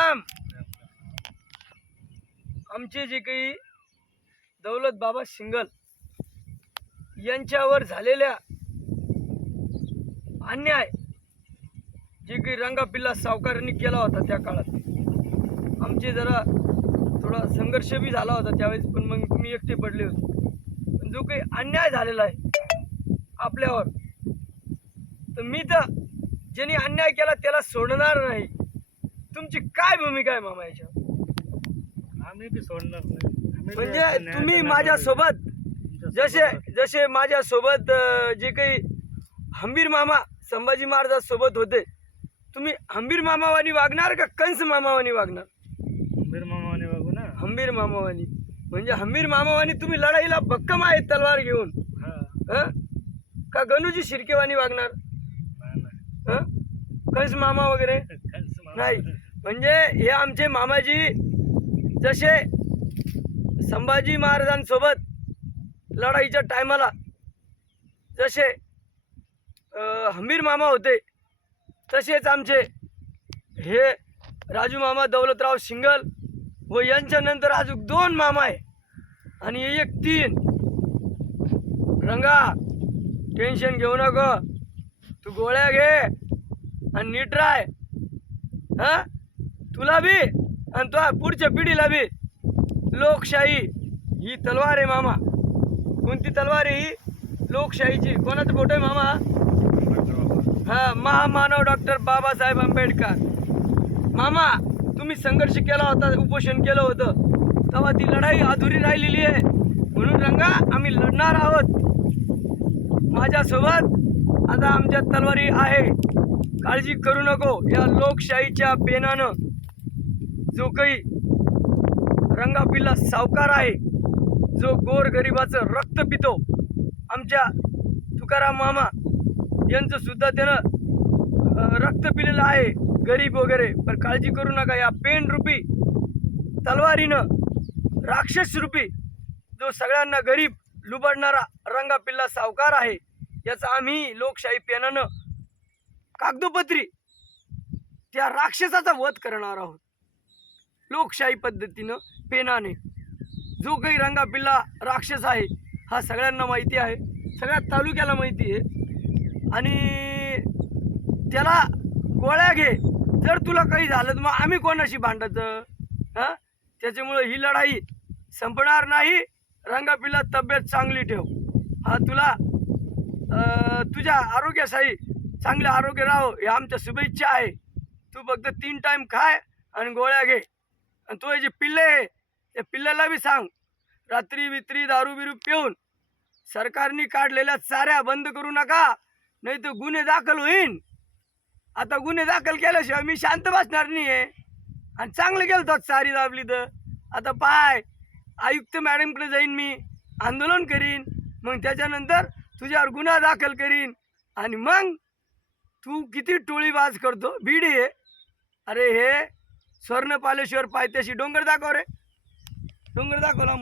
राम. आमचे जे काही दौलत बाबा सिंगल यांच्यावर झालेल्या अन्याय जे काही रंगापिल्ला सावकारांनी केला होता त्या काळात आमचे जरा थोडा संघर्ष बी झाला होता त्यावेळेस, पण मग तुम्ही एकटे पडले होते. पण जो काही अन्याय झालेला आहे आपल्यावर, तर मी तर ज्यांनी अन्याय केला त्याला सोडणार नाही. तुमची काय भूमिका आहे मामा याच्यावर? आम्ही बी सोडणार नाही. म्हणजे तुम्ही माझ्यासोबत जसे माझ्यासोबत जे काही हंबीर मामा संभाजी महाराजांसोबत होते, तुम्ही हंबीर मामावानी वागणार का कंस मामावानी वागणार? हंबीर मामाने वागू ना. हंबीर मामावानी म्हणजे हंबीर मामावानी तुम्ही लढाईला भक्कम आहे तलवार घेऊन, का गणूजी शिर्केवानी वागणार? कंस मामा वगैरे नाही. म्हणजे हे आमचे मामाजी जसे संभाजी महाराजांसोबत लढाईच्या टायमाला जसे हंबीर मामा होते, तसेच आमचे हे राजू मामा दौलतराव सिंगल व यांच्यानंतर अजून 2 मामा आहे आणि एक 3. रंगा टेन्शन घेऊ नको, तू गोळ्या घे आणि नीट राय. तुला बी आणि तुझ्या पुढच्या पिढीला बी लोकशाही ही तलवार आहे मामा. कोणती तलवार आहे ही? लोकशाहीची. कोणाचा फोटो आहे मामा? महामानव डॉक्टर बाबासाहेब आंबेडकर. मामा तुम्ही संघर्ष केला होता, उपोषण केलं होतं, तेव्हा ती लढाई अधुरी राहिलेली आहे. म्हणून रंगा आम्ही लढणार आहोत माझ्यासोबत. आता आमच्या तलवारी आहे, काळजी करू नको. या लोकशाहीच्या पेनानं जो काही रंगापिल्ला सावकार आहे, जो गोरगरिबाचं रक्त पितो, आमच्या तुकाराम मामा यांचं सुद्धा त्यानं रक्त पिलेलं आहे, गरीब वगैरे. पण काळजी करू नका, या पेन रूपी तलवारीनं राक्षस रूपी जो सगळ्यांना गरीब लुबाडणारा रंगापिल्ला सावकार आहे, याचा आम्ही लोकशाही पेनानं कागदोपत्री त्या राक्षसाचा वध करणार आहोत. लोकशाही पद्धतीनं पेनाने जो काही रंगापिल्ला राक्षस आहे हा सगळ्यांना माहिती आहे, सगळ्या तालुक्याला माहिती आहे. आणि त्याला गोळ्या घे. जर तुला काही झालं तर मग आम्ही कोणाशी भांडायचं? त्याच्यामुळे ही लढाई संपणार नाही. रंगापिल्ला तब्येत चांगली ठेव. तुला तुझ्या आरोग्यासाठी चांगले आरोग्य राहो हे आमच्या शुभेच्छा आहे. तू फक्त 3 टाइम खाय आणि गोळ्या घे. आणि तो जे पिल्ले आहे त्या पिल्ल्याला बी सांग, रात्री वित्री दारू बिरू पिऊन सरकारने काढलेल्या चाऱ्या बंद करू नका, नाही तर गुन्हे दाखल होईन. आता गुन्हे दाखल केल्याशिवाय मी शांत बसणार नाही आहे. आणि चांगलं गेलं तर चारी दाबली तर आता पाय आयुक्त मॅडमकडे जाईन, मी आंदोलन करीन, मग त्याच्यानंतर तुझ्यावर गुन्हा दाखल करीन. आणि मग तू किती टोळीबाज करतो बीड आहे. अरे हे स्वर्णपालेश्वर पायथ्याशी डोंगर दाखव रे, डोंगर दाखवला.